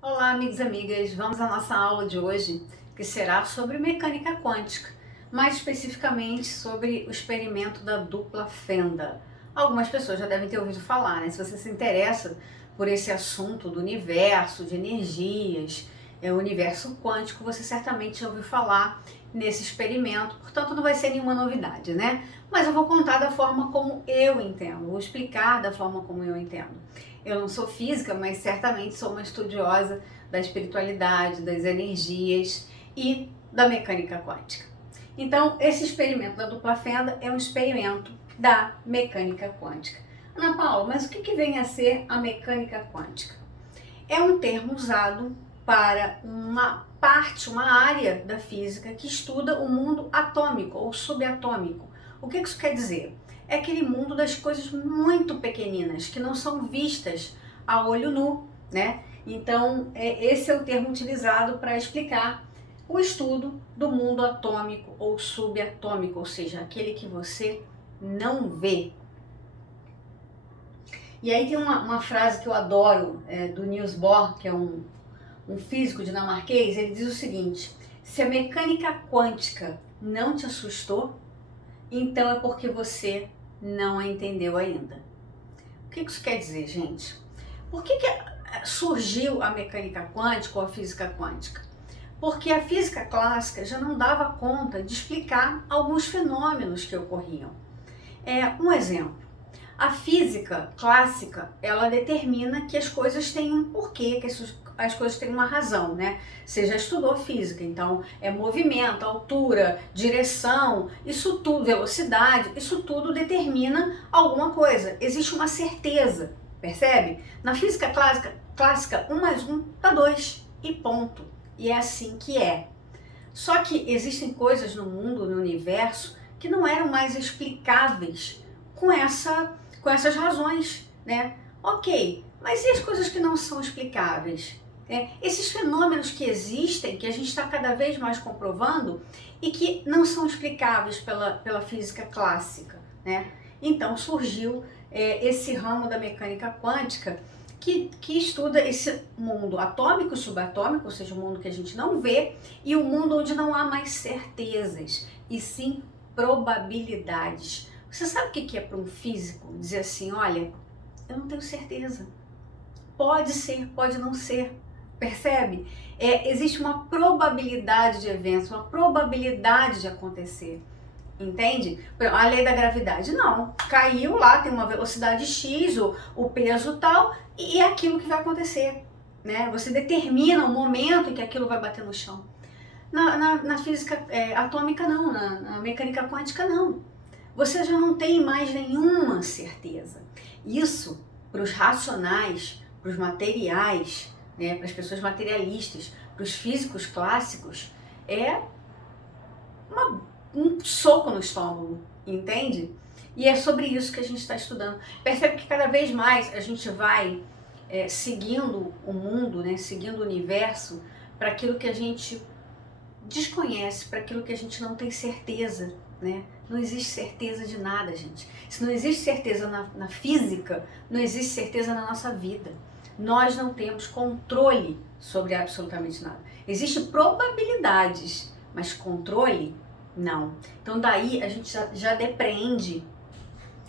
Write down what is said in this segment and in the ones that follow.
Olá, amigos e amigas, vamos à nossa aula de hoje, que será sobre mecânica quântica, mais especificamente sobre o experimento da dupla fenda. Algumas pessoas já devem ter ouvido falar, né? Se você se interessa por esse assunto do universo, de energias, o universo quântico, você certamente já ouviu falar nesse experimento, portanto não vai ser nenhuma novidade, né? Mas eu vou contar da forma como eu entendo, vou explicar da forma como eu entendo. Eu não sou física, mas certamente sou uma estudiosa da espiritualidade, das energias e da mecânica quântica. Então, esse experimento da dupla fenda é um experimento da mecânica quântica. Ana Paula, mas o que vem a ser a mecânica quântica? É um termo usado para uma parte, uma área da física que estuda o mundo atômico ou subatômico. O que isso quer dizer? É aquele mundo das coisas muito pequeninas, que não são vistas a olho nu, né? Então, esse é o termo utilizado para explicar o estudo do mundo atômico ou subatômico, ou seja, aquele que você não vê. E aí tem uma frase que eu adoro, do Niels Bohr, que é um físico dinamarquês. Ele diz o seguinte: se a mecânica quântica não te assustou, então é porque você não a entendeu ainda. O que isso quer dizer, gente? Por que surgiu a mecânica quântica ou a física quântica? Porque a física clássica já não dava conta de explicar alguns fenômenos que ocorriam. Um exemplo: a física clássica, ela determina que as coisas têm um porquê, que as coisas têm uma razão, né? Você já estudou física, então movimento, altura, direção, isso tudo, velocidade, isso tudo determina alguma coisa. Existe uma certeza, percebe? Na física clássica 1 mais 1 dá 2 e ponto. E é assim que é. Só que existem coisas no mundo, no universo, que não eram mais explicáveis com essas razões, né? Ok, mas e as coisas que não são explicáveis? Esses fenômenos que existem, que a gente está cada vez mais comprovando e que não são explicáveis pela física clássica, né? Então surgiu esse ramo da mecânica quântica que estuda esse mundo atômico e subatômico, ou seja, o mundo que a gente não vê, e o mundo onde não há mais certezas, e sim probabilidades. Você sabe o que é para um físico dizer assim: olha, eu não tenho certeza, pode ser, pode não ser, percebe? Existe uma probabilidade de eventos, uma probabilidade de acontecer, entende? A lei da gravidade, não, caiu lá, tem uma velocidade X, o peso tal, e é aquilo que vai acontecer, né? Você determina o momento em que aquilo vai bater no chão. Na física atômica não, na mecânica quântica não. Você já não tem mais nenhuma certeza. Isso, para os racionais, para os materiais, né, para as pessoas materialistas, para os físicos clássicos, é um soco no estômago, entende? E é sobre isso que a gente está estudando. Percebe que cada vez mais a gente vai seguindo o mundo, né, seguindo o universo, para aquilo que a gente desconhece, para aquilo que a gente não tem certeza, né? Não existe certeza de nada, gente. Se não existe certeza na física, não existe certeza na nossa vida. Nós não temos controle sobre absolutamente nada. Existem probabilidades, mas controle, não. Então daí a gente já depreende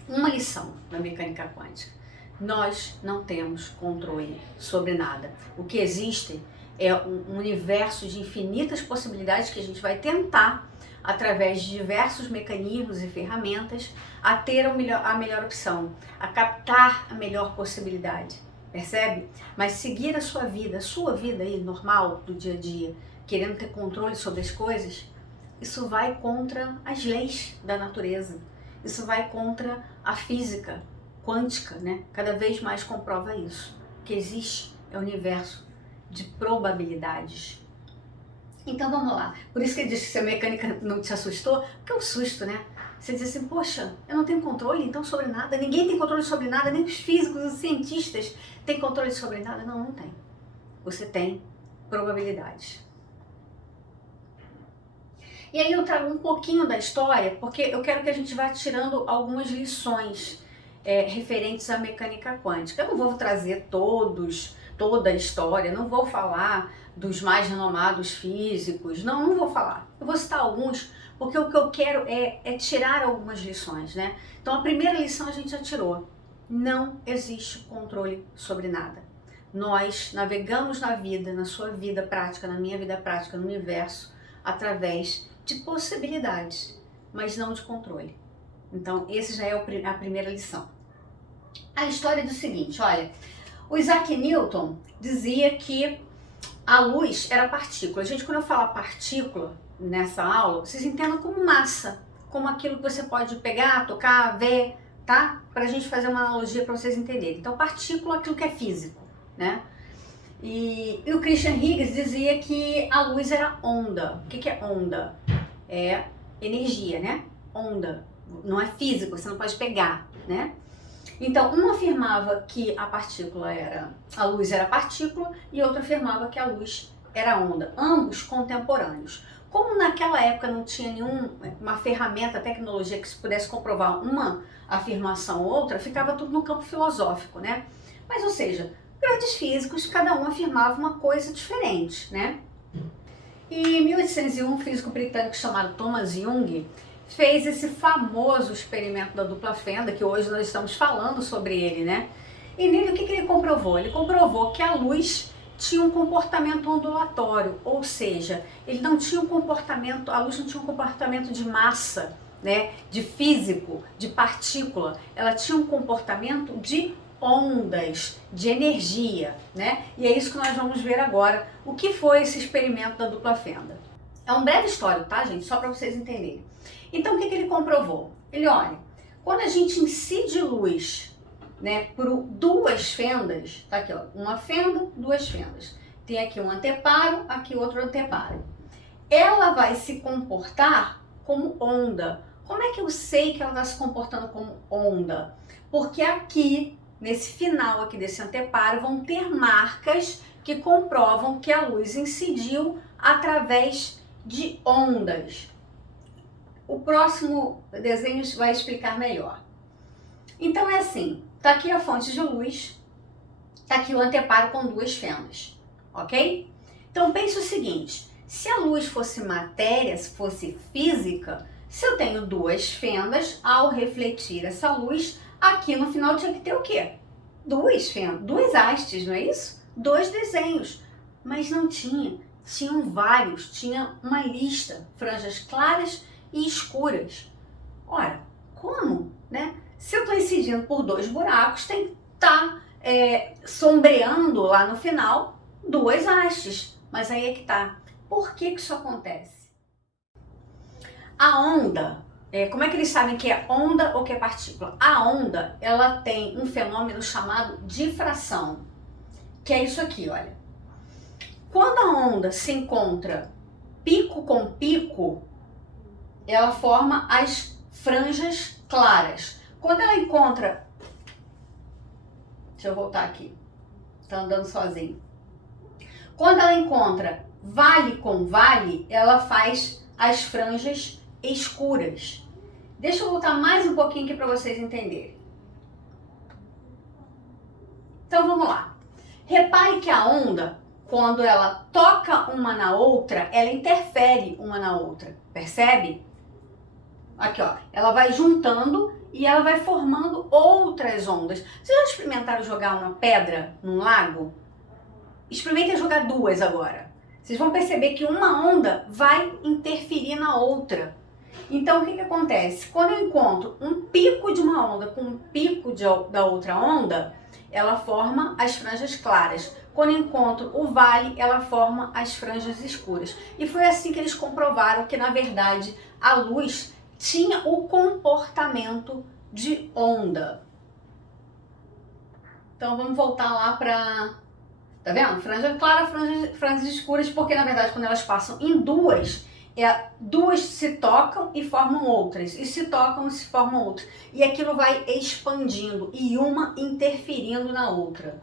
uma lição na mecânica quântica. Nós não temos controle sobre nada. O que existe é um universo de infinitas possibilidades que a gente vai tentar, através de diversos mecanismos e ferramentas, a ter a melhor opção, a captar a melhor possibilidade, percebe? Mas seguir a sua vida aí normal, do dia a dia, querendo ter controle sobre as coisas, isso vai contra as leis da natureza, isso vai contra a física quântica, né? Cada vez mais comprova isso, que existe o universo de probabilidades. Então vamos lá. Por isso que ele disse que se a mecânica não te assustou, porque é um susto, né? Você diz assim: poxa, eu não tenho controle então sobre nada, ninguém tem controle sobre nada, nem os físicos, os cientistas têm controle sobre nada. Não, não tem. Você tem probabilidades. E aí eu trago um pouquinho da história, porque eu quero que a gente vá tirando algumas lições referentes à mecânica quântica. Eu não vou trazer toda a história, não vou falar dos mais renomados físicos, não vou falar. Eu vou citar alguns, porque o que eu quero é tirar algumas lições, né? Então a primeira lição a gente já tirou. Não existe controle sobre nada. Nós navegamos na vida, na sua vida prática, na minha vida prática, no universo, através de possibilidades, mas não de controle. Então, esse já é a primeira lição. A história é do seguinte, olha, o Isaac Newton dizia que a luz era partícula. Gente, quando eu falo partícula nessa aula, vocês entendam como massa, como aquilo que você pode pegar, tocar, ver, tá? Pra gente fazer uma analogia para vocês entenderem. Então, partícula é aquilo que é físico, né? E o Christian Huygens dizia que a luz era onda. O que é onda? É energia, né? Onda. Não é físico, você não pode pegar, né? Então, um afirmava que a luz era partícula e outro afirmava que a luz era onda. Ambos contemporâneos. Como naquela época não tinha nenhuma ferramenta, tecnologia que se pudesse comprovar uma afirmação ou outra, ficava tudo no campo filosófico, né? Mas, ou seja, grandes físicos, cada um afirmava uma coisa diferente, né? E em 1801, um físico britânico chamado Thomas Young fez esse famoso experimento da dupla fenda, que hoje nós estamos falando sobre ele, né? E nele o que ele comprovou? Ele comprovou que a luz tinha um comportamento ondulatório, ou seja, ele não tinha um comportamento, a luz não tinha um comportamento de massa, né? De físico, de partícula, ela tinha um comportamento de ondas, de energia, né? E é isso que nós vamos ver agora, o que foi esse experimento da dupla fenda. É um breve histórico, tá, gente? Só para vocês entenderem. Então, o que ele comprovou? Ele, olha, quando a gente incide luz, né, por duas fendas, tá aqui, ó, uma fenda, duas fendas. Tem aqui um anteparo, aqui outro anteparo. Ela vai se comportar como onda. Como é que eu sei que ela está se comportando como onda? Porque aqui, nesse final aqui desse anteparo, vão ter marcas que comprovam que a luz incidiu através de ondas. O próximo desenho vai explicar melhor. Então é assim, tá aqui a fonte de luz, tá aqui o anteparo com duas fendas, ok? Então pense o seguinte, se a luz fosse matéria, se fosse física, se eu tenho duas fendas, ao refletir essa luz, aqui no final tinha que ter o quê? Duas fendas, duas hastes, não é isso? Dois desenhos, mas não tinha, tinham vários, tinha uma lista, franjas claras e escuras. Ora, como, né? Se eu estou incidindo por dois buracos, tem que estar sombreando lá no final duas hastes. Mas aí é que tá. Por que isso acontece? A onda, como é que eles sabem que é onda ou que é partícula? A onda, ela tem um fenômeno chamado difração, que é isso aqui, olha. Quando a onda se encontra pico com pico, ela forma as franjas claras. Quando ela encontra... Deixa eu voltar aqui. Tá andando sozinho. Quando ela encontra vale com vale, ela faz as franjas escuras. Deixa eu voltar mais um pouquinho aqui para vocês entenderem. Então vamos lá. Repare que a onda, quando ela toca uma na outra, ela interfere uma na outra. Percebe? Aqui, ó, ela vai juntando e ela vai formando outras ondas. Vocês já experimentaram jogar uma pedra num lago? Experimentem jogar duas agora. Vocês vão perceber que uma onda vai interferir na outra. Então, o que acontece? Quando eu encontro um pico de uma onda com um pico da outra onda, ela forma as franjas claras. Quando eu encontro o vale, ela forma as franjas escuras. E foi assim que eles comprovaram que, na verdade, a luz tinha o comportamento de onda. Então vamos voltar lá para... Tá vendo? Franja clara, franjas escuras, porque na verdade quando elas passam em duas, duas se tocam e formam outras, e se tocam e se formam outras. E aquilo vai expandindo e uma interferindo na outra.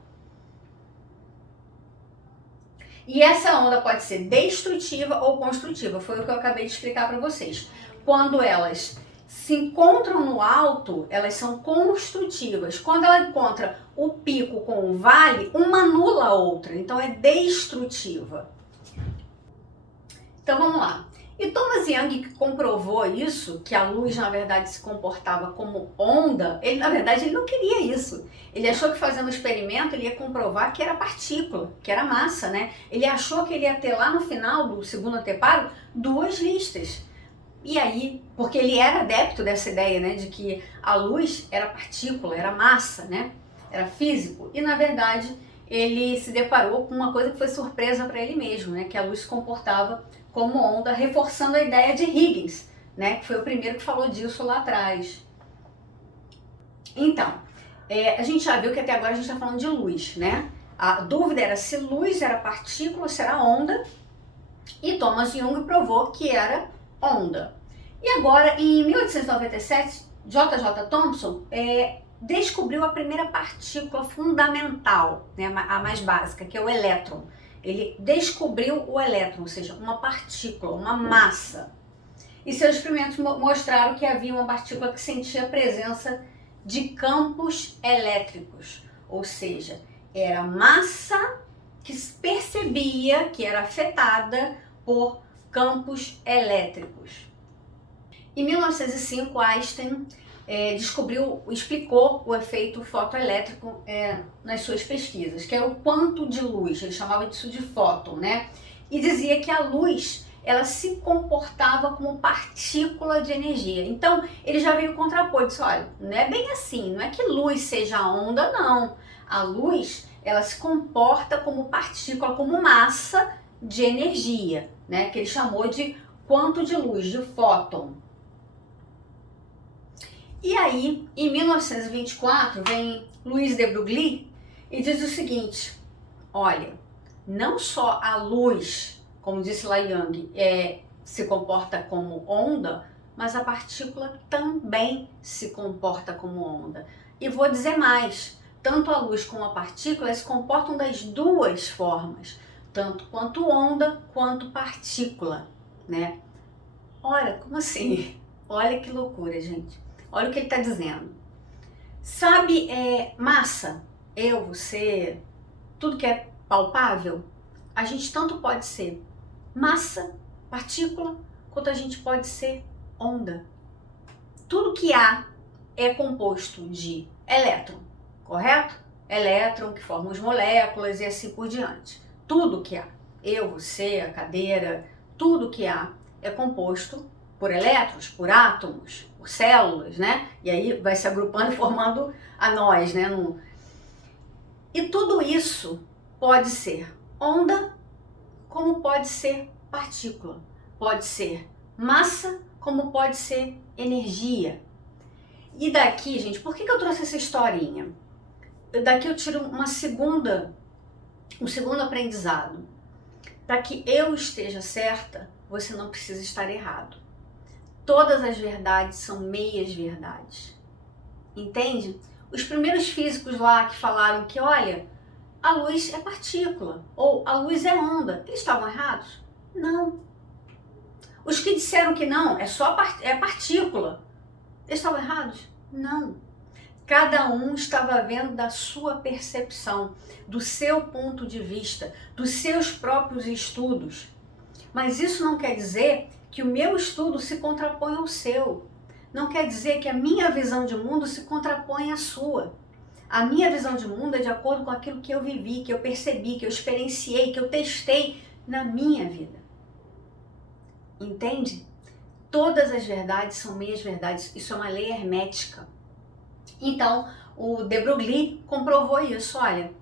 E essa onda pode ser destrutiva ou construtiva, foi o que eu acabei de explicar para vocês. Quando elas se encontram no alto, elas são construtivas. Quando ela encontra o pico com o vale, uma anula a outra, então é destrutiva. Então vamos lá. E Thomas Young, que comprovou isso, que a luz na verdade se comportava como onda, ele na verdade ele não queria isso. Ele achou que fazendo o experimento ele ia comprovar que era partícula, que era massa, né? Ele achou que ele ia ter lá no final do segundo anteparo 2 listas. E aí, porque ele era adepto dessa ideia, né, de que a luz era partícula, era massa, né? Era físico. E na verdade ele se deparou com uma coisa que foi surpresa para ele mesmo, né? Que a luz se comportava como onda, reforçando a ideia de Huygens, né, que foi o primeiro que falou disso lá atrás. Então, a gente já viu que até agora a gente está falando de luz, né? A dúvida era se luz era partícula, se era onda, e Thomas Young provou que era onda. E agora, em 1897, J.J. Thomson descobriu a primeira partícula fundamental, né, a mais básica, que é o elétron. Ele descobriu o elétron, ou seja, uma partícula, uma massa. E seus experimentos mostraram que havia uma partícula que sentia a presença de campos elétricos, ou seja, era massa que percebia que era afetada por campos elétricos. Em 1905, Einstein explicou o efeito fotoelétrico nas suas pesquisas, que é o quanto de luz, ele chamava disso de fóton, né? E dizia que a luz, ela se comportava como partícula de energia. Então, ele já veio contrapor, disse, olha, não é bem assim, não é que luz seja onda, não. A luz, ela se comporta como partícula, como massa de energia, né? Que ele chamou de quanto de luz, de fóton. E aí, em 1924, vem Louis de Broglie e diz o seguinte, olha, não só a luz, como disse lá Young, se comporta como onda, mas a partícula também se comporta como onda. E vou dizer mais, tanto a luz como a partícula se comportam das duas formas, tanto quanto onda quanto partícula, né? Ora, como assim? Olha que loucura, gente. Olha o que ele está dizendo. Sabe, massa, eu, você, tudo que é palpável, a gente tanto pode ser massa, partícula, quanto a gente pode ser onda. Tudo que há é composto de elétron, correto? Elétron que formam as moléculas e assim por diante. Tudo que há, eu, você, a cadeira, tudo que há é composto por elétrons, por átomos, por células, né? E aí vai se agrupando e formando a nós, né? E tudo isso pode ser onda, como pode ser partícula. Pode ser massa, como pode ser energia. E daqui, gente, por que eu trouxe essa historinha? Daqui eu tiro um segundo aprendizado. Para que eu esteja certa, você não precisa estar errado. Todas as verdades são meias verdades. Entende? Os primeiros físicos lá que falaram que, olha, a luz é partícula ou a luz é onda, eles estavam errados? Não. Os que disseram que não, é partícula, eles estavam errados? Não. Cada um estava vendo da sua percepção, do seu ponto de vista, dos seus próprios estudos. Mas isso não quer dizer que o meu estudo se contrapõe ao seu. Não quer dizer que a minha visão de mundo se contrapõe à sua. A minha visão de mundo é de acordo com aquilo que eu vivi, que eu percebi, que eu experienciei, que eu testei na minha vida. Entende? Todas as verdades são meias verdades. Isso é uma lei hermética. Então, o de Broglie comprovou isso. Olha,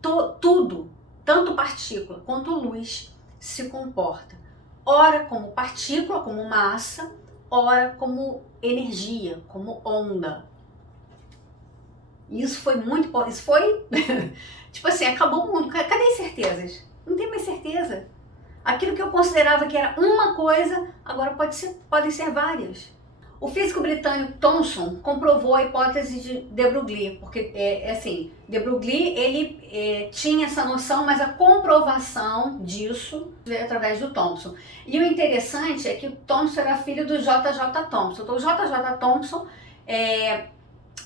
tudo, tanto partícula quanto luz, se comporta ora como partícula, como massa, ora como energia, como onda. Isso foi muito bom. Isso foi, tipo assim, acabou o mundo. Cadê as certezas? Não tem mais certeza. Aquilo que eu considerava que era uma coisa, agora podem ser várias. O físico britânico Thomson comprovou a hipótese de de Broglie, porque assim, de Broglie ele tinha essa noção, mas a comprovação disso veio através do Thomson. E o interessante é que o Thomson era filho do J.J. Thomson. Então o J.J. Thomson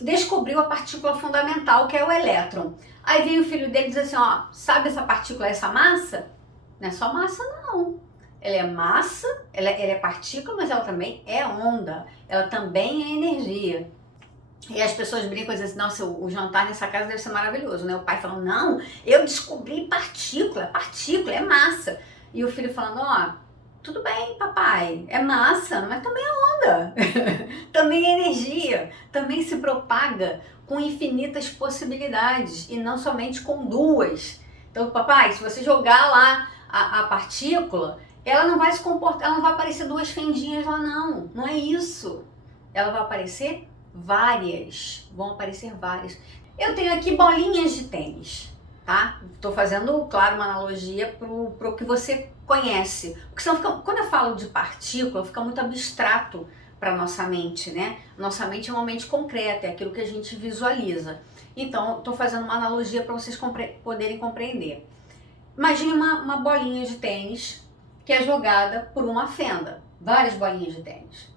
descobriu a partícula fundamental, que é o elétron. Aí vem o filho dele e diz assim, ó, sabe essa partícula, essa massa? Não é só massa não. Ela é massa, ela é partícula, mas ela também é onda, ela também é energia. E as pessoas brincam e dizem assim, nossa, o jantar nessa casa deve ser maravilhoso, né? O pai falando, não, eu descobri partícula, é massa. E o filho falando, ó, tudo bem, papai, é massa, mas também é onda, também é energia, também se propaga com infinitas possibilidades e não somente com duas. Então, papai, se você jogar lá a partícula, ela não vai se comportar, ela não vai aparecer duas fendinhas lá não é isso. Ela vai aparecer várias, vão aparecer várias. Eu tenho aqui bolinhas de tênis, tá? Tô fazendo, claro, uma analogia pro que você conhece. Porque senão quando eu falo de partícula, fica muito abstrato para nossa mente, né? Nossa mente é uma mente concreta, é aquilo que a gente visualiza. Então, tô fazendo uma analogia para vocês poderem compreender. Imagine uma bolinha de tênis que é jogada por uma fenda, várias bolinhas de tênis.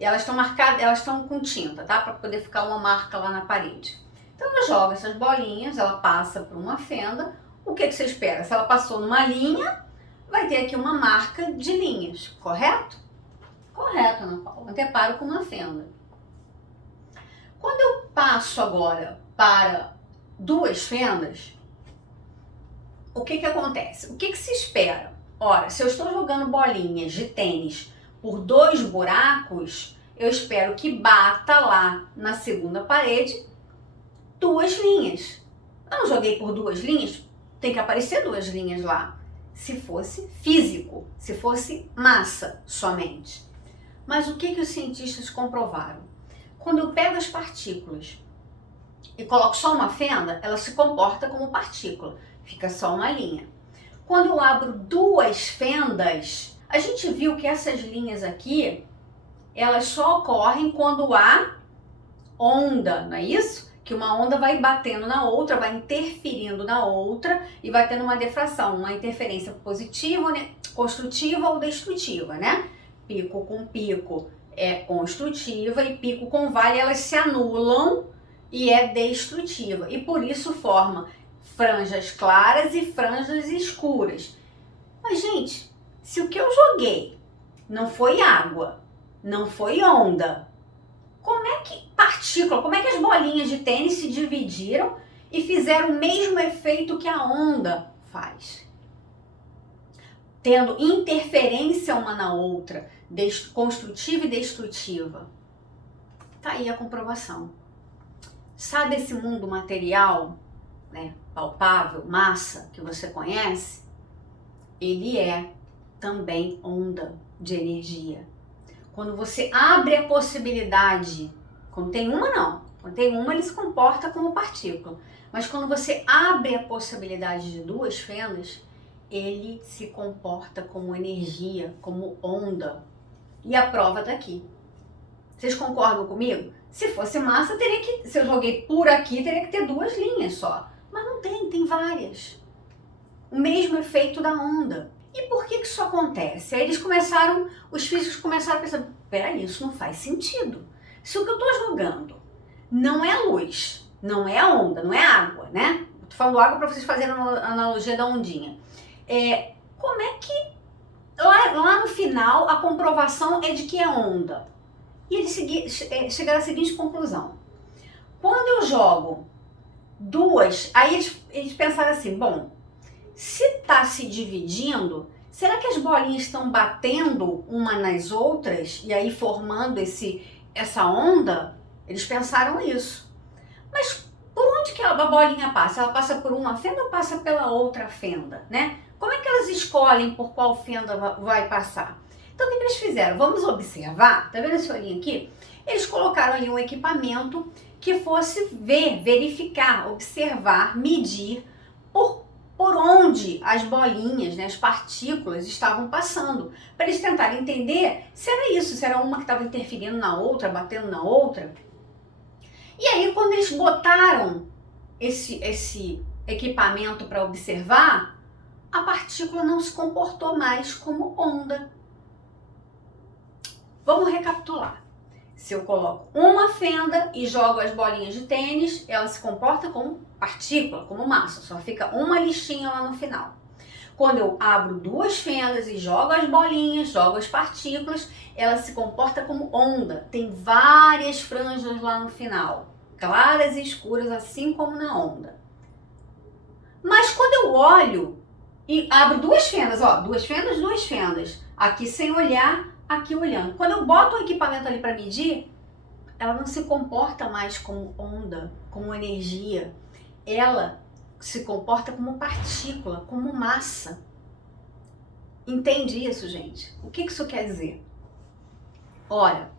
E elas estão marcadas, elas estão com tinta, tá? Para poder ficar uma marca lá na parede. Então eu jogo essas bolinhas, ela passa por uma fenda. O que você espera? Se ela passou numa linha, vai ter aqui uma marca de linhas, correto? Correto, Ana Paula. Até paro com uma fenda. Quando eu passo agora para duas fendas, o que acontece? O que se espera? Ora, se eu estou jogando bolinhas de tênis por dois buracos, eu espero que bata lá na segunda parede duas linhas. Eu não joguei por duas linhas, tem que aparecer duas linhas lá. Se fosse físico, se fosse massa somente. Mas o que os cientistas comprovaram? Quando eu pego as partículas e coloco só uma fenda, ela se comporta como partícula, fica só uma linha. Quando eu abro duas fendas, a gente viu que essas linhas aqui, elas só ocorrem quando há onda, não é isso? Que uma onda vai batendo na outra, vai interferindo na outra e vai tendo uma defração, uma interferência positiva, construtiva ou destrutiva, né? Pico com pico é construtiva e pico com vale, elas se anulam e é destrutiva. E por isso forma franjas claras e franjas escuras. Mas, gente, se o que eu joguei não foi água, não foi onda, como é que as bolinhas de tênis se dividiram e fizeram o mesmo efeito que a onda faz? Tendo interferência uma na outra, construtiva e destrutiva. Tá aí a comprovação. Sabe esse mundo material, né, palpável, massa, que você conhece? Ele é também onda de energia. Quando você abre a possibilidade, quando tem uma não, quando tem uma ele se comporta como partícula, mas quando você abre a possibilidade de duas fendas, ele se comporta como energia, como onda. E a prova tá aqui. Vocês concordam comigo? Se fosse massa, se eu joguei por aqui, teria que ter duas linhas só. Mas não tem várias. O mesmo efeito da onda. E por que isso acontece? Aí os físicos começaram a pensar, peraí, isso não faz sentido. Se o que eu estou jogando não é luz, não é onda, não é água, né? Tô falando água para vocês fazerem a analogia da ondinha. Como é que lá no final a comprovação é de que é onda? E eles chegaram à seguinte conclusão. Quando eu jogo duas, aí eles pensaram assim, bom, se está se dividindo, será que as bolinhas estão batendo uma nas outras e aí formando essa onda? Eles pensaram isso. Mas por onde que a bolinha passa? Ela passa por uma fenda ou passa pela outra fenda, né? Como é que elas escolhem por qual fenda vai passar? Então o que eles fizeram? Vamos observar, tá vendo esse olhinho aqui? Eles colocaram ali um equipamento que fosse verificar, observar, medir por por onde as bolinhas, né, as partículas estavam passando, para eles tentarem entender se era isso, se era uma que estava interferindo na outra, batendo na outra. E aí, quando eles botaram esse equipamento para observar, a partícula não se comportou mais como onda. Vamos recapitular. Se eu coloco uma fenda e jogo as bolinhas de tênis, ela se comporta como partícula, como massa, só fica uma listinha lá no final. Quando eu abro duas fendas e jogo as bolinhas, jogo as partículas, ela se comporta como onda. Tem várias franjas lá no final, claras e escuras, assim como na onda. Mas quando eu olho e abro duas fendas, ó, duas fendas, aqui sem olhar, aqui olhando. Quando eu boto o equipamento ali para medir, ela não se comporta mais como onda, como energia. Ela se comporta como partícula, como massa. Entende isso, gente? O que isso quer dizer? Ora,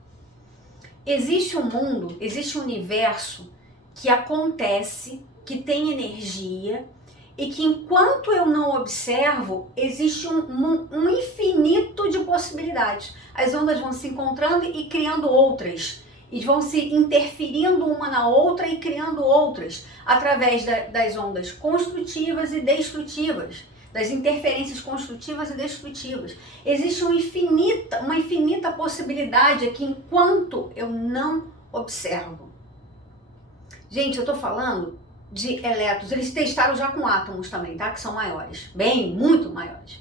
existe um mundo, existe um universo que acontece, que tem energia e que enquanto eu não observo, existe um infinito de possibilidades. As ondas vão se encontrando e criando outras. E vão se interferindo uma na outra e criando outras, através das ondas construtivas e destrutivas, das interferências construtivas e destrutivas. Existe uma infinita possibilidade aqui enquanto eu não observo. Gente, eu tô falando de elétrons, eles testaram já com átomos também, tá? Que são maiores, muito maiores.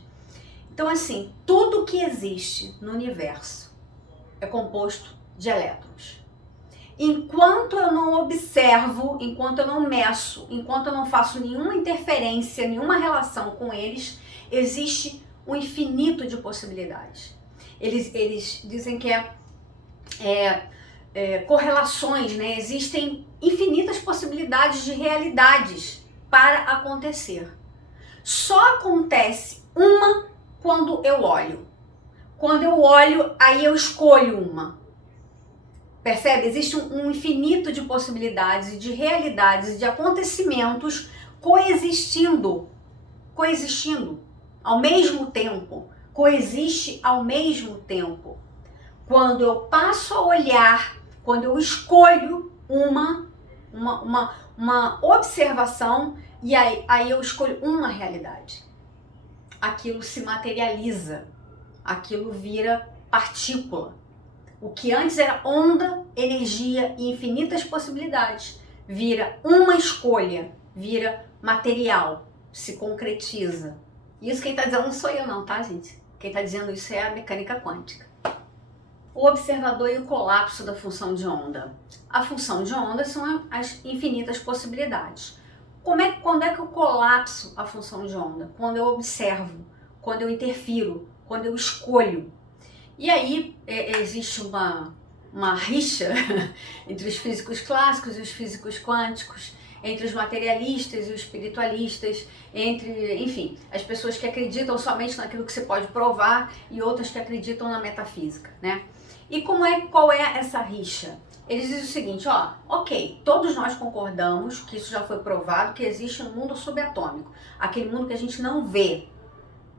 Então, assim, tudo que existe no universo é composto de elétrons. Enquanto eu não observo, enquanto eu não meço, enquanto eu não faço nenhuma interferência, nenhuma relação com eles, existe um infinito de possibilidades. Eles dizem que correlações, né? Existem infinitas possibilidades de realidades para acontecer. Só acontece uma quando eu olho. Quando eu olho, aí eu escolho uma. Percebe? Existe um infinito de possibilidades e de realidades e de acontecimentos coexistindo ao mesmo tempo. Coexiste ao mesmo tempo. Quando eu passo a olhar, quando eu escolho uma observação e aí eu escolho uma realidade. Aquilo se materializa, aquilo vira partícula. O que antes era onda, energia e infinitas possibilidades, vira uma escolha, vira material, se concretiza. Isso quem está dizendo não sou eu não, tá, gente? Quem está dizendo isso é a mecânica quântica. O observador e o colapso da função de onda. A função de onda são as infinitas possibilidades. Quando é que eu colapso a função de onda? Quando eu observo, quando eu interfiro, quando eu escolho. E aí existe uma rixa entre os físicos clássicos e os físicos quânticos, entre os materialistas e os espiritualistas, enfim, as pessoas que acreditam somente naquilo que se pode provar e outras que acreditam na metafísica, né? E qual é essa rixa? Eles dizem o seguinte, ó, ok, todos nós concordamos que isso já foi provado, que existe um mundo subatômico, aquele mundo que a gente não vê,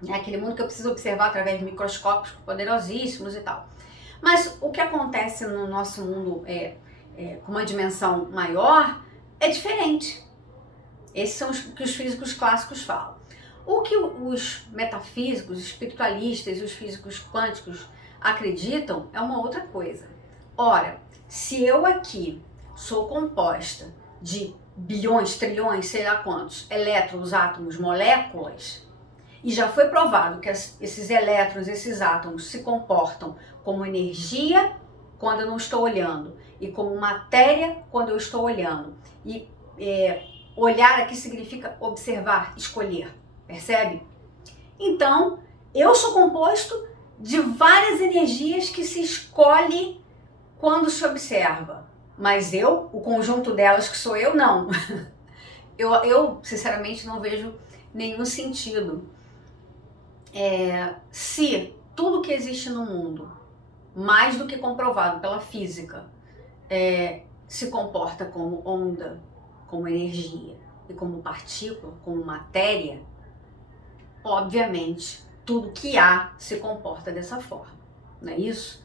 né? Aquele mundo que eu preciso observar através de microscópios poderosíssimos e tal. Mas o que acontece no nosso mundo com uma dimensão maior é diferente. Esses são os que os físicos clássicos falam. O que os metafísicos, os espiritualistas e os físicos quânticos acreditam é uma outra coisa. Ora, se eu aqui sou composta de bilhões, trilhões, sei lá quantos, elétrons, átomos, moléculas, e já foi provado que esses elétrons, esses átomos se comportam como energia quando eu não estou olhando e como matéria quando eu estou olhando. E olhar aqui significa observar, escolher, percebe? Então, eu sou composto de várias energias que se escolhe quando se observa. Mas o conjunto delas que sou eu, não. Eu sinceramente não vejo nenhum sentido. Se tudo que existe no mundo, mais do que comprovado pela física, se comporta como onda, como energia, e como partícula, como matéria, obviamente, tudo que há se comporta dessa forma, não é isso?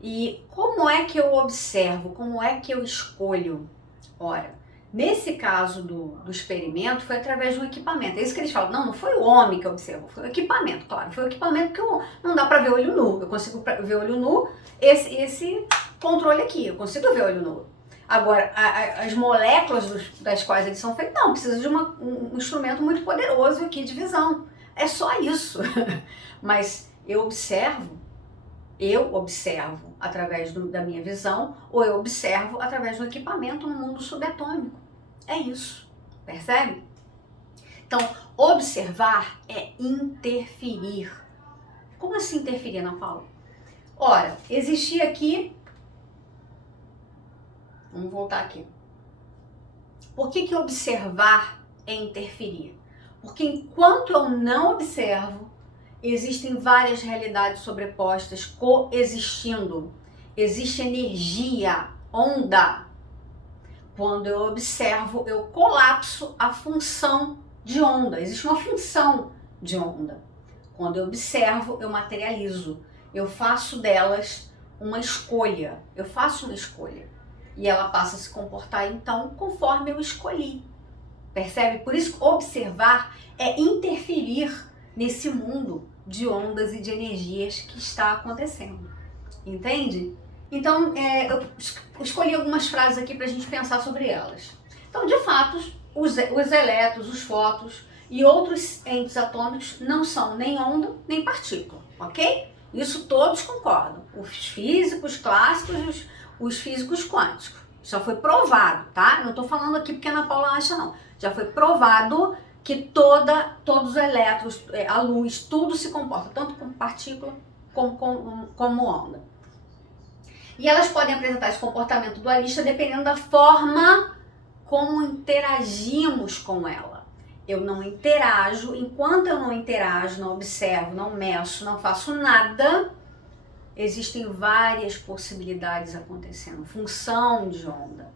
E como é que eu observo, como é que eu escolho? Ora, nesse caso do experimento, foi através de um equipamento. É isso que eles falam, não foi o homem que observou, foi o equipamento, claro. Foi o equipamento que não dá para ver olho nu. Eu consigo ver olho nu, esse controle aqui, eu consigo ver olho nu. Agora, as moléculas das quais eles são feitos, não, precisa de um instrumento muito poderoso aqui de visão. É só isso. Mas eu observo através da minha visão ou eu observo através do equipamento no mundo subatômico. É isso, percebe? Então, observar é interferir. Como assim interferir, Ana Paula? Ora, existia aqui... Vamos voltar aqui. Por que observar é interferir? Porque enquanto eu não observo, existem várias realidades sobrepostas coexistindo. Existe energia, onda. Quando eu observo, eu colapso a função de onda. Existe uma função de onda. Quando eu observo, eu materializo. Eu faço delas uma escolha. Eu faço uma escolha. E ela passa a se comportar, então, conforme eu escolhi. Percebe? Por isso, observar é interferir nesse mundo de ondas e de energias que está acontecendo. Entende? Então, eu escolhi algumas frases aqui para a gente pensar sobre elas. Então, de fato, os elétrons, os fótons e outros entes atômicos não são nem onda nem partícula, ok? Isso todos concordam. Os físicos clássicos e os físicos quânticos. Já foi provado, tá? Não estou falando aqui porque a Ana Paula acha, não. Já foi provado que todos os elétrons, a luz, tudo se comporta, tanto como partícula como onda. E elas podem apresentar esse comportamento dualista dependendo da forma como interagimos com ela. Eu não interajo, enquanto eu não interajo, não observo, não meço, não faço nada, existem várias possibilidades acontecendo, função de onda.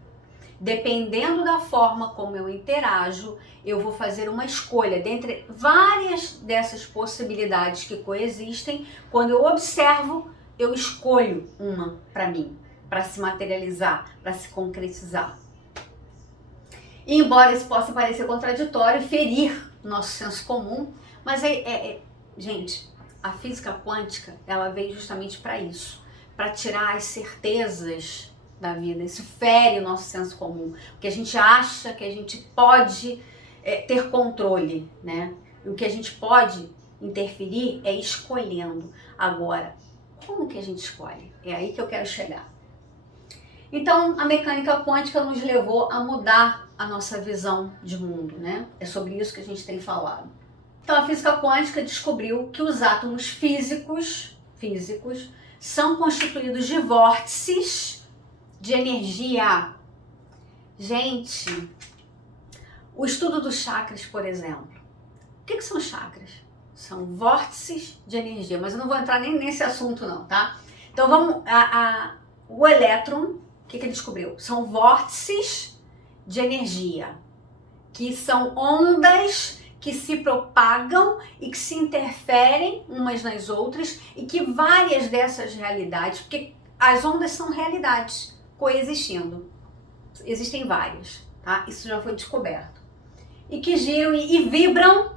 Dependendo da forma como eu interajo, eu vou fazer uma escolha dentre várias dessas possibilidades que coexistem. Quando eu observo, eu escolho uma para mim, para se materializar, para se concretizar. E embora isso possa parecer contraditório, ferir nosso senso comum, mas gente, a física quântica, ela veio justamente para isso, para tirar as certezas da vida. Isso fere o nosso senso comum, porque a gente acha que a gente pode ter controle, né? E o que a gente pode interferir é escolhendo. Agora, como que a gente escolhe? É aí que eu quero chegar. Então, a mecânica quântica nos levou a mudar a nossa visão de mundo, né? É sobre isso que a gente tem falado. Então, a física quântica descobriu que os átomos físicos são constituídos de vórtices de energia. Gente, o estudo dos chakras, por exemplo. O que são chakras? São vórtices de energia, mas eu não vou entrar nem nesse assunto não, tá? Então vamos, o elétron, o que ele descobriu? São vórtices de energia, que são ondas que se propagam e que se interferem umas nas outras e que várias dessas realidades, porque as ondas são realidades coexistindo, existem várias, tá? Isso já foi descoberto. E que giram e vibram,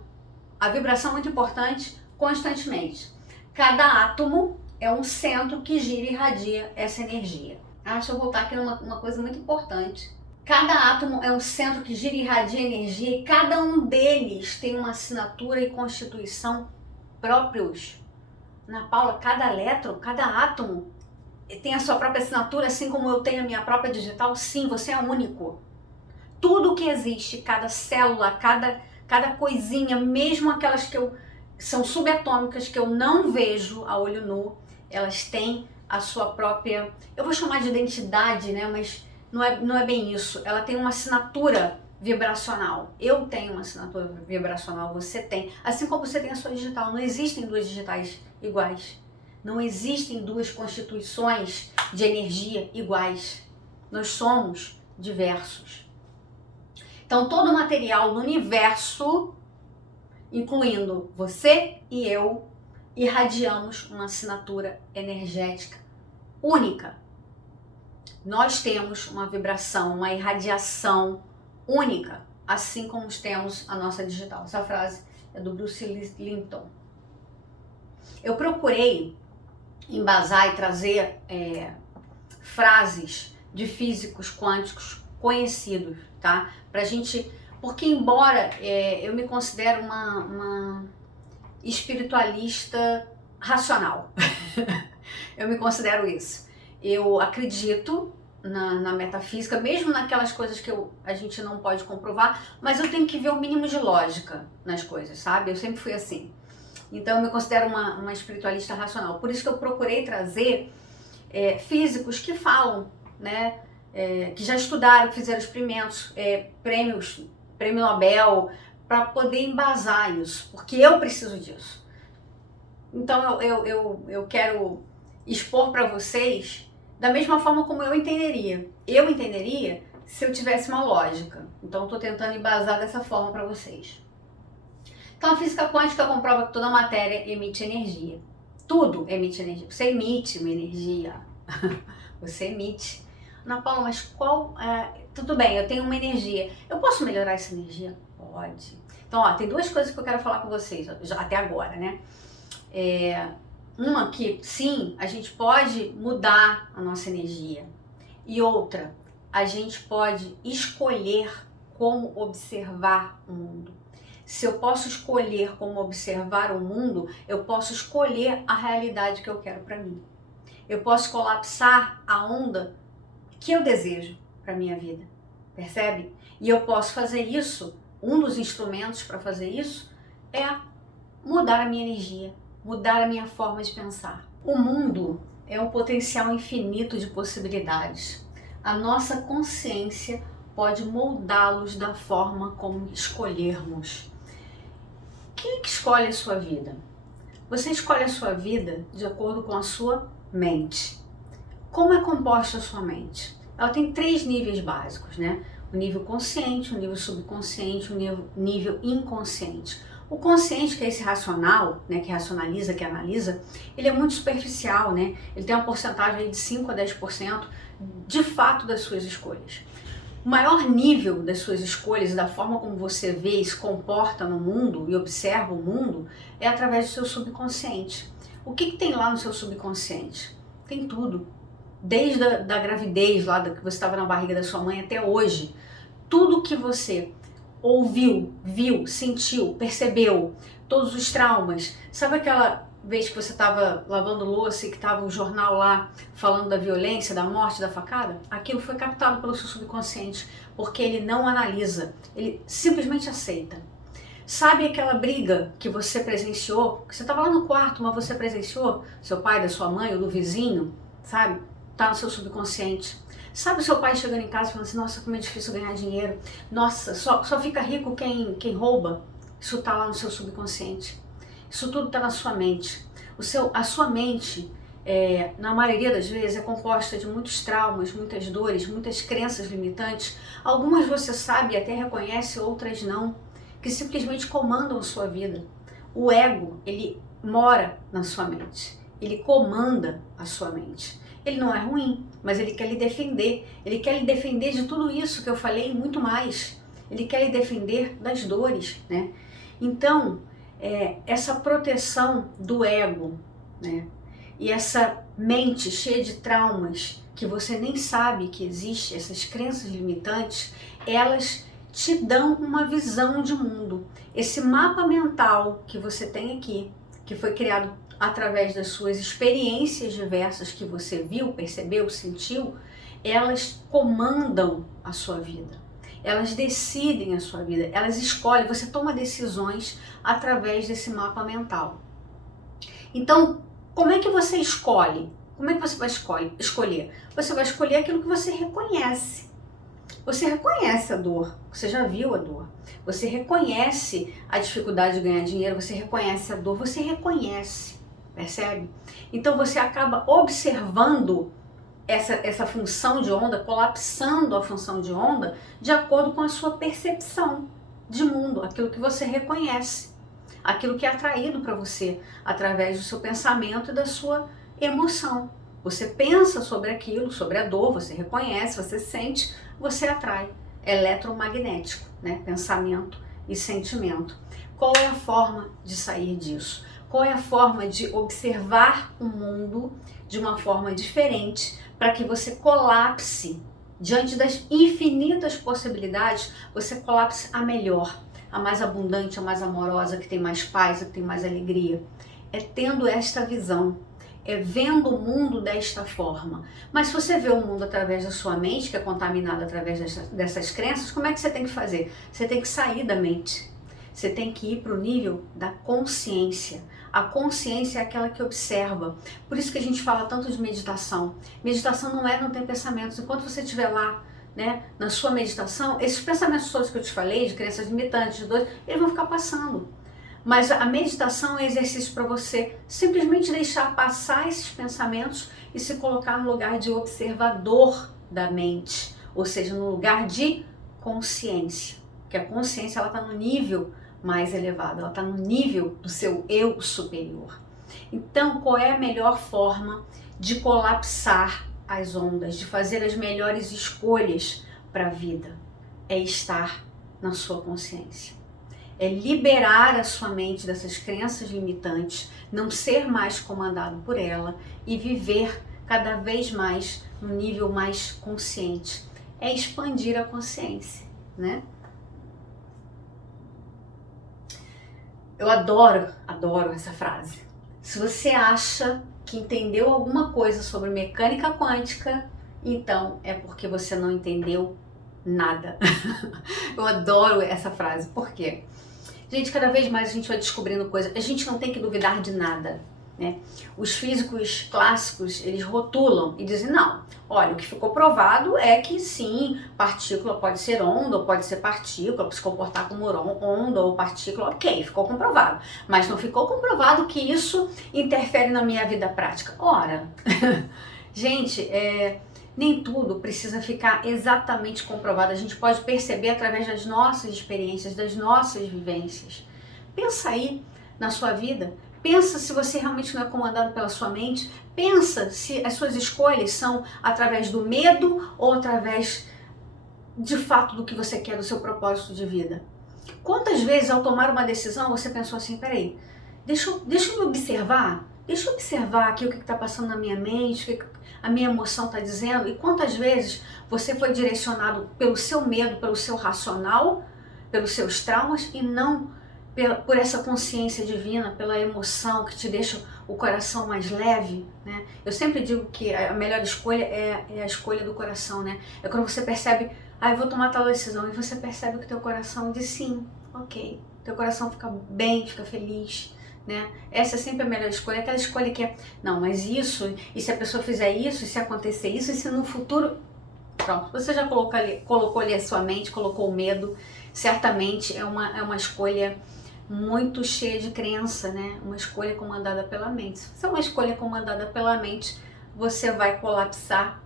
a vibração é muito importante, constantemente. Cada átomo é um centro que gira e irradia essa energia. Deixa eu voltar aqui numa coisa muito importante. Cada átomo é um centro que gira e irradia energia e cada um deles tem uma assinatura e constituição próprios. Ana Paula, cada elétron, cada átomo tem a sua própria assinatura, assim como eu tenho a minha própria digital? Sim, você é único. Tudo que existe, cada célula, cada coisinha, mesmo aquelas que são subatômicas, que eu não vejo a olho nu, elas têm a sua própria, eu vou chamar de identidade, né? Mas não é bem isso. Ela tem uma assinatura vibracional. Eu tenho uma assinatura vibracional, você tem. Assim como você tem a sua digital. Não existem duas digitais iguais. Não existem duas constituições de energia iguais. Nós somos diversos. Então todo o material do universo, incluindo você e eu, irradiamos uma assinatura energética única. Nós temos uma vibração, uma irradiação única, assim como temos a nossa digital. Essa frase é do Bruce Lipton. Eu procurei embasar e trazer frases de físicos quânticos conhecidos, tá? Pra gente, porque embora eu me considero uma espiritualista racional, eu me considero isso. Eu acredito na metafísica, mesmo naquelas coisas que a gente não pode comprovar, mas eu tenho que ver o mínimo de lógica nas coisas, sabe? Eu sempre fui assim. Então eu me considero uma espiritualista racional. Por isso que eu procurei trazer físicos que falam, né? Que já estudaram, que fizeram experimentos, prêmio Nobel, para poder embasar isso, porque eu preciso disso. Então eu quero expor para vocês da mesma forma como eu entenderia. Eu entenderia se eu tivesse uma lógica. Então eu estou tentando embasar dessa forma para vocês. Então a física quântica comprova que toda matéria emite energia. Tudo emite energia. Você emite uma energia. Você emite. Ana Paula, mas qual... tudo bem, eu tenho uma energia. Eu posso melhorar essa energia? Pode. Então, ó, tem duas coisas que eu quero falar com vocês, até agora, né? Uma que, sim, a gente pode mudar a nossa energia. E outra, a gente pode escolher como observar o mundo. Se eu posso escolher como observar o mundo, eu posso escolher a realidade que eu quero para mim. Eu posso colapsar a onda que eu desejo para minha vida, percebe? E eu posso fazer isso, um dos instrumentos para fazer isso é mudar a minha energia, mudar a minha forma de pensar. O mundo é um potencial infinito de possibilidades. A nossa consciência pode moldá-los da forma como escolhermos. Quem é que escolhe a sua vida? Você escolhe a sua vida de acordo com a sua mente. Como é composta a sua mente? Ela tem 3 níveis básicos, né? O nível consciente, o nível subconsciente, o nível inconsciente. O consciente, que é esse racional, né, que racionaliza, que analisa, ele é muito superficial, né? Ele tem uma porcentagem de 5 a 10% de fato das suas escolhas. O maior nível das suas escolhas e da forma como você vê e se comporta no mundo e observa o mundo é através do seu subconsciente. O que tem lá no seu subconsciente? Tem tudo. Desde da gravidez, lá que você estava na barriga da sua mãe até hoje. Tudo que você ouviu, viu, sentiu, percebeu, todos os traumas. Sabe aquela vez que você estava lavando louça e que estava um jornal lá falando da violência, da morte, da facada? Aquilo foi captado pelo seu subconsciente, porque ele não analisa, ele simplesmente aceita. Sabe aquela briga que você presenciou, que você estava lá no quarto, mas você presenciou, seu pai, da sua mãe ou do vizinho, sabe? Tá no seu subconsciente. Sabe o seu pai chegando em casa e falando assim, nossa, como é difícil ganhar dinheiro, nossa, só fica rico quem rouba? Isso tá lá no seu subconsciente. Isso tudo tá na sua mente. A sua mente, na maioria das vezes, é composta de muitos traumas, muitas dores, muitas crenças limitantes. Algumas você sabe e até reconhece, outras não, que simplesmente comandam a sua vida. O ego, ele mora na sua mente. Ele comanda a sua mente. Ele não é ruim, mas ele quer lhe defender. Ele quer lhe defender de tudo isso que eu falei e muito mais. Ele quer lhe defender das dores, né? Então, essa proteção do ego, né? E essa mente cheia de traumas que você nem sabe que existe, essas crenças limitantes, elas te dão uma visão de mundo. Esse mapa mental que você tem aqui, que foi criado através das suas experiências diversas que você viu, percebeu, sentiu, elas comandam a sua vida. Elas decidem a sua vida, elas escolhem, você toma decisões através desse mapa mental. Então, como é que você escolhe? Como é que você vai escolher? Você vai escolher aquilo que você reconhece. Você reconhece a dor, você já viu a dor. Você reconhece a dificuldade de ganhar dinheiro, você reconhece a dor, você reconhece, percebe? Então você acaba observando essa função de onda, colapsando a função de onda de acordo com a sua percepção de mundo, aquilo que você reconhece, aquilo que é atraído para você através do seu pensamento e da sua emoção. Você pensa sobre aquilo, sobre a dor, você reconhece, você sente, você atrai. Eletromagnético, né? Pensamento e sentimento. Qual é a forma de sair disso? Qual é a forma de observar o mundo de uma forma diferente para que você colapse diante das infinitas possibilidades, você colapse a melhor, a mais abundante, a mais amorosa, que tem mais paz, que tem mais alegria? É tendo esta visão, é vendo o mundo desta forma. Mas se você vê o mundo através da sua mente, que é contaminada através dessas crenças, como é que você tem que fazer? Você tem que sair da mente. Você tem que ir para o nível da consciência. A consciência é aquela que observa. Por isso que a gente fala tanto de meditação. Meditação não ter pensamentos. Enquanto você estiver lá, né, na sua meditação, esses pensamentos todos que eu te falei, de crenças limitantes, de dores, eles vão ficar passando. Mas a meditação é um exercício para você simplesmente deixar passar esses pensamentos e se colocar no lugar de observador da mente, ou seja, no lugar de consciência. Porque a consciência ela está no nível mais elevado, ela está no nível do seu eu superior. Então, qual é a melhor forma de colapsar as ondas, de fazer as melhores escolhas para a vida? É estar na sua consciência. É liberar a sua mente dessas crenças limitantes, não ser mais comandado por ela e viver cada vez mais no nível mais consciente. É expandir a consciência, né? Eu adoro essa frase. Se você acha que entendeu alguma coisa sobre mecânica quântica, então é porque você não entendeu nada. Eu adoro essa frase. Por quê? Gente, cada vez mais a gente vai descobrindo coisas. A gente não tem que duvidar de nada, né? Os físicos clássicos, eles rotulam e dizem, não, olha, o que ficou provado é que sim, partícula pode ser onda, ou pode ser partícula, se comportar como onda ou partícula, ok, ficou comprovado. Mas não ficou comprovado que isso interfere na minha vida prática. Ora, gente, nem tudo precisa ficar exatamente comprovado. A gente pode perceber através das nossas experiências, das nossas vivências. Pensa aí na sua vida. Pensa se você realmente não é comandado pela sua mente. Pensa se as suas escolhas são através do medo ou através de fato do que você quer, do seu propósito de vida. Quantas vezes ao tomar uma decisão você pensou assim, peraí, deixa eu me observar, deixa eu observar aqui o que está passando na minha mente, o que a minha emoção está dizendo, e quantas vezes você foi direcionado pelo seu medo, pelo seu racional, pelos seus traumas e não por essa consciência divina, pela emoção que te deixa o coração mais leve, né? Eu sempre digo que a melhor escolha é a escolha do coração, né? É quando você percebe, eu vou tomar tal decisão, e você percebe que teu coração diz sim, ok. Teu coração fica bem, fica feliz, né? Essa é sempre a melhor escolha, aquela escolha que é, não, mas isso, e se a pessoa fizer isso, e se acontecer isso, e se no futuro... Pronto, você já colocou ali a sua mente, colocou o medo, certamente é uma escolha muito cheia de crença, né? Uma escolha comandada pela mente. Se é uma escolha comandada pela mente, você vai colapsar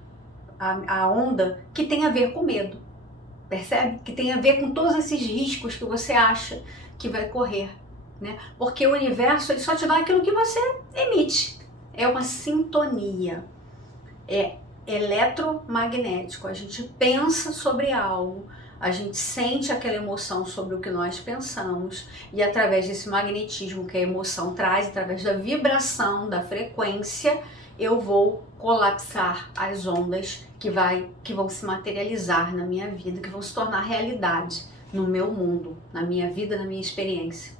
a onda que tem a ver com medo, percebe? Que tem a ver com todos esses riscos que você acha que vai correr, né? Porque o universo ele só te dá aquilo que você emite. É uma sintonia, é eletromagnético. A gente pensa sobre algo, a gente sente aquela emoção sobre o que nós pensamos e através desse magnetismo que a emoção traz, através da vibração, da frequência, eu vou colapsar as ondas que vão se materializar na minha vida, que vão se tornar realidade no meu mundo, na minha vida, na minha experiência.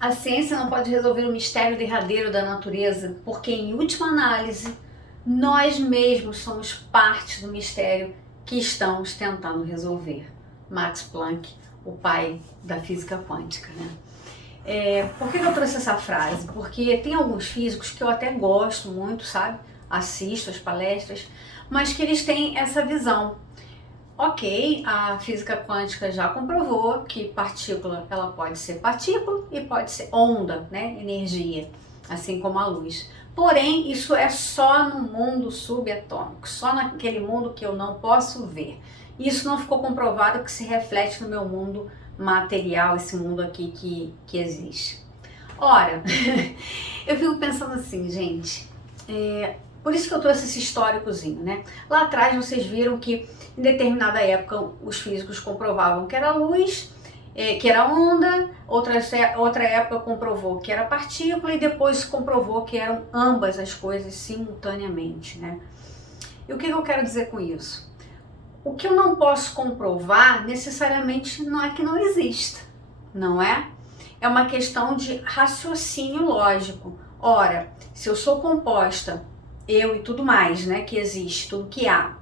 A ciência não pode resolver o mistério derradeiro da natureza, porque em última análise, nós mesmos somos parte do mistério que estamos tentando resolver. Max Planck, o pai da física quântica, né? Por que eu trouxe essa frase? Porque tem alguns físicos que eu até gosto muito, sabe? Assisto as palestras, mas que eles têm essa visão. Ok, a física quântica já comprovou que partícula, ela pode ser partícula e pode ser onda, né? Energia, assim como a luz. Porém, isso é só no mundo subatômico, só naquele mundo que eu não posso ver. Isso não ficou comprovado que se reflete no meu mundo material, esse mundo aqui que existe. Ora, eu fico pensando assim, gente, por isso que eu trouxe esse históricozinho, né? Lá atrás vocês viram que em determinada época os físicos comprovavam que era luz, que era onda, outra época comprovou que era partícula e depois comprovou que eram ambas as coisas simultaneamente, né? E o que eu quero dizer com isso? O que eu não posso comprovar necessariamente não é que não exista, não é? É uma questão de raciocínio lógico. Ora, se eu sou composta, eu e tudo mais, né, que existe, tudo que há,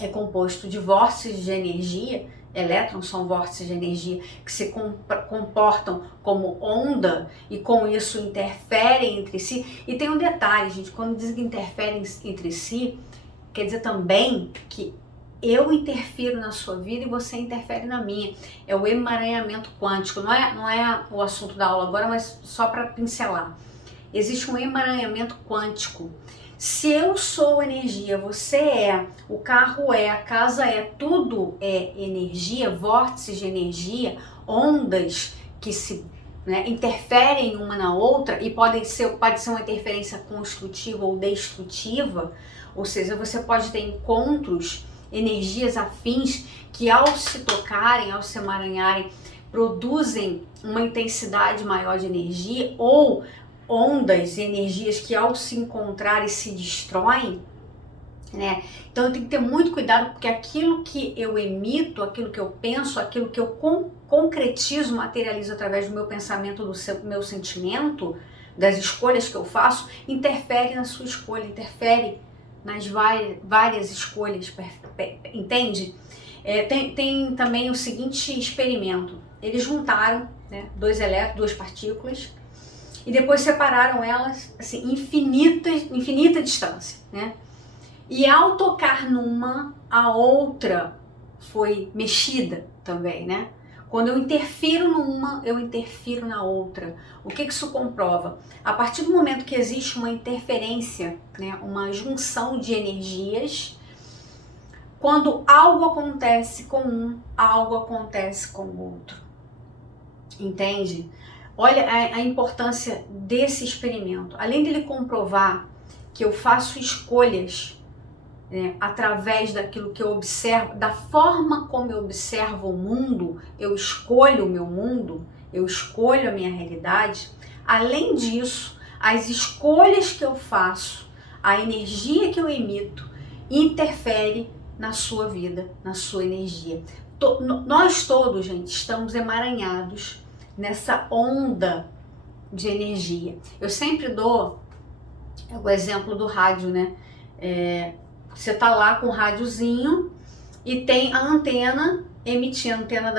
é composto de vórtices de energia, elétrons são vórtices de energia que se comportam como onda e com isso interferem entre si. E tem um detalhe, gente, quando dizem que interferem entre si, quer dizer também que eu interfiro na sua vida e você interfere na minha. É o emaranhamento quântico, não é o assunto da aula agora, mas só para pincelar. Existe um emaranhamento quântico. Se eu sou energia, você é, o carro é, a casa é, tudo é energia, vórtices de energia, ondas que se interferem uma na outra e pode ser uma interferência construtiva ou destrutiva, ou seja, você pode ter encontros, energias afins que ao se tocarem, ao se emaranharem, produzem uma intensidade maior de energia, ou ondas e energias que ao se encontrarem se destroem, né? Então eu tenho que ter muito cuidado, porque aquilo que eu emito, aquilo que eu penso, aquilo que eu concretizo, materializo através do meu pensamento, do meu sentimento, das escolhas que eu faço, interfere na sua escolha, interfere nas várias escolhas, entende? Tem também o seguinte experimento: eles juntaram, né, dois elétrons, duas partículas, e depois separaram elas assim, infinita distância, né? E ao tocar numa, a outra foi mexida também, né? Quando eu interfiro numa, eu interfiro na outra. O que isso comprova? A partir do momento que existe uma interferência, né, uma junção de energias, quando algo acontece com um, algo acontece com o outro. Entende? Olha a importância desse experimento. Além dele comprovar que eu faço escolhas, né, através daquilo que eu observo, da forma como eu observo o mundo, eu escolho o meu mundo, eu escolho a minha realidade. Além disso, as escolhas que eu faço, a energia que eu emito, interfere na sua vida, na sua energia. Nós todos, gente, estamos emaranhados nessa onda de energia. Eu sempre dou o exemplo do rádio, né? Você tá lá com o rádiozinho e tem a antena emitindo, a antena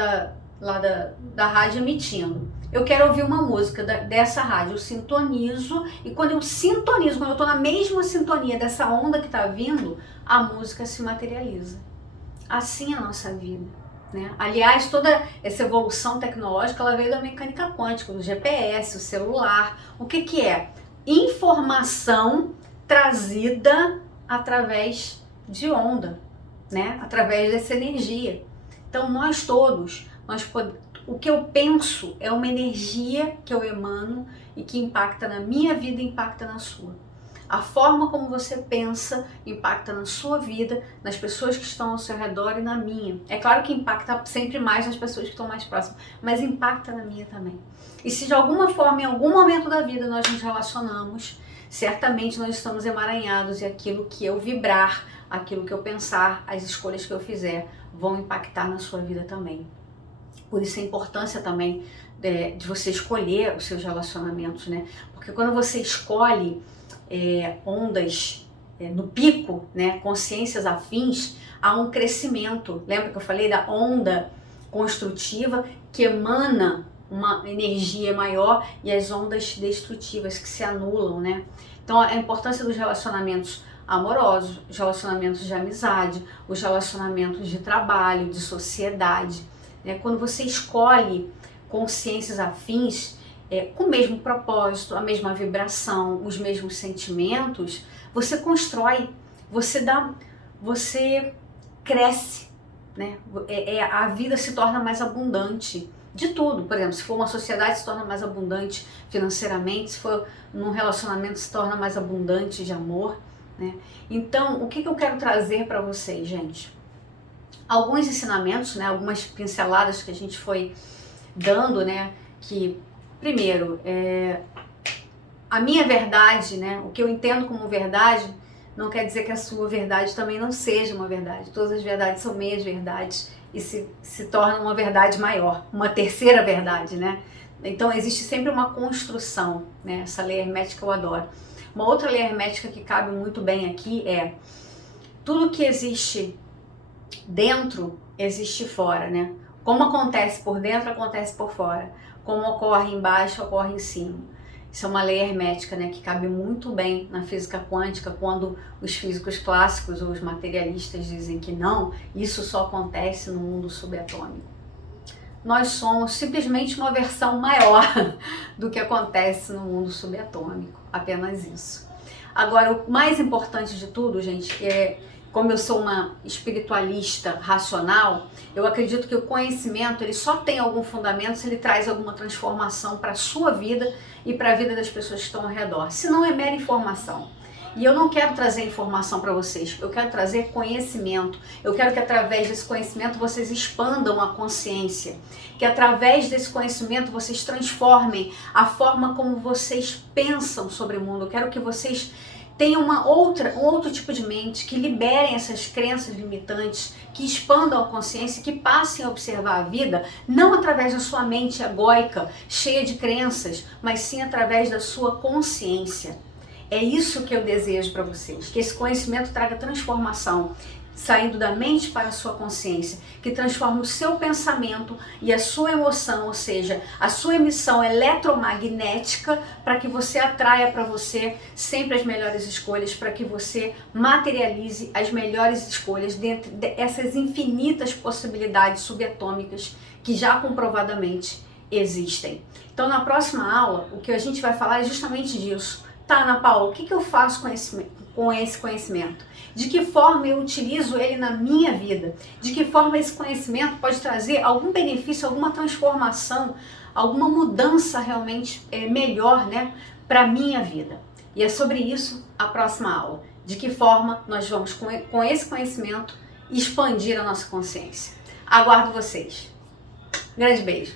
da rádio emitindo. Eu quero ouvir uma música dessa rádio, eu sintonizo, e quando eu sintonizo, quando eu tô na mesma sintonia dessa onda que tá vindo, a música se materializa. Assim é a nossa vida, né? Aliás, toda essa evolução tecnológica, ela veio da mecânica quântica, do GPS, o celular. O que é? Informação trazida através de onda, né? Através dessa energia. Então nós todos, o que eu penso é uma energia que eu emano e que impacta na minha vida e impacta na sua. A forma como você pensa impacta na sua vida, nas pessoas que estão ao seu redor e na minha. É claro que impacta sempre mais nas pessoas que estão mais próximas, mas impacta na minha também. E se de alguma forma, em algum momento da vida nós nos relacionamos, certamente nós estamos emaranhados, e aquilo que eu vibrar, aquilo que eu pensar, as escolhas que eu fizer vão impactar na sua vida também. Por isso a importância também de você escolher os seus relacionamentos, né? Porque quando você escolhe ondas no pico, né, consciências afins, há um crescimento. Lembra que eu falei da onda construtiva que emana uma energia maior, e as ondas destrutivas que se anulam, né? Então a importância dos relacionamentos amorosos, os relacionamentos de amizade, os relacionamentos de trabalho, de sociedade, né? Quando você escolhe consciências afins, com o mesmo propósito, a mesma vibração, os mesmos sentimentos, você constrói, você cresce, né? A vida se torna mais abundante de tudo. Por exemplo, se for uma sociedade, se torna mais abundante financeiramente, se for num relacionamento, se torna mais abundante de amor, né? Então, o que eu quero trazer para vocês, gente? Alguns ensinamentos, né? Algumas pinceladas que a gente foi dando, né? Que, primeiro, a minha verdade, né? O que eu entendo como verdade, não quer dizer que a sua verdade também não seja uma verdade. Todas as verdades são meias verdades e se torna uma verdade maior, uma terceira verdade, né? Então existe sempre uma construção, né? Essa lei hermética eu adoro. Uma outra lei hermética que cabe muito bem aqui é: tudo que existe dentro existe fora, né? Como acontece por dentro, acontece por fora. Como ocorre embaixo, ocorre em cima. Isso é uma lei hermética, né, que cabe muito bem na física quântica, quando os físicos clássicos ou os materialistas dizem que não, isso só acontece no mundo subatômico. Nós somos simplesmente uma versão maior do que acontece no mundo subatômico, apenas isso. Agora, o mais importante de tudo, gente, como eu sou uma espiritualista racional, eu acredito que o conhecimento ele só tem algum fundamento se ele traz alguma transformação para a sua vida e para a vida das pessoas que estão ao redor. Se não, é mera informação. E eu não quero trazer informação para vocês, eu quero trazer conhecimento. Eu quero que através desse conhecimento vocês expandam a consciência, que através desse conhecimento vocês transformem a forma como vocês pensam sobre o mundo. Eu quero que vocês tenham um outro tipo de mente, que liberem essas crenças limitantes, que expandam a consciência, que passem a observar a vida, não através da sua mente egóica, cheia de crenças, mas sim através da sua consciência. É isso que eu desejo para vocês, que esse conhecimento traga transformação, saindo da mente para a sua consciência, que transforme o seu pensamento e a sua emoção, ou seja, a sua emissão eletromagnética, para que você atraia para você sempre as melhores escolhas, para que você materialize as melhores escolhas dentro dessas infinitas possibilidades subatômicas que já comprovadamente existem. Então, na próxima aula, o que a gente vai falar é justamente disso. Tá, Ana Paula, o que eu faço com esse conhecimento? De que forma eu utilizo ele na minha vida? De que forma esse conhecimento pode trazer algum benefício, alguma transformação, alguma mudança realmente melhor, né, para a minha vida? E é sobre isso a próxima aula. De que forma nós vamos, com esse conhecimento, expandir a nossa consciência. Aguardo vocês. Grande beijo!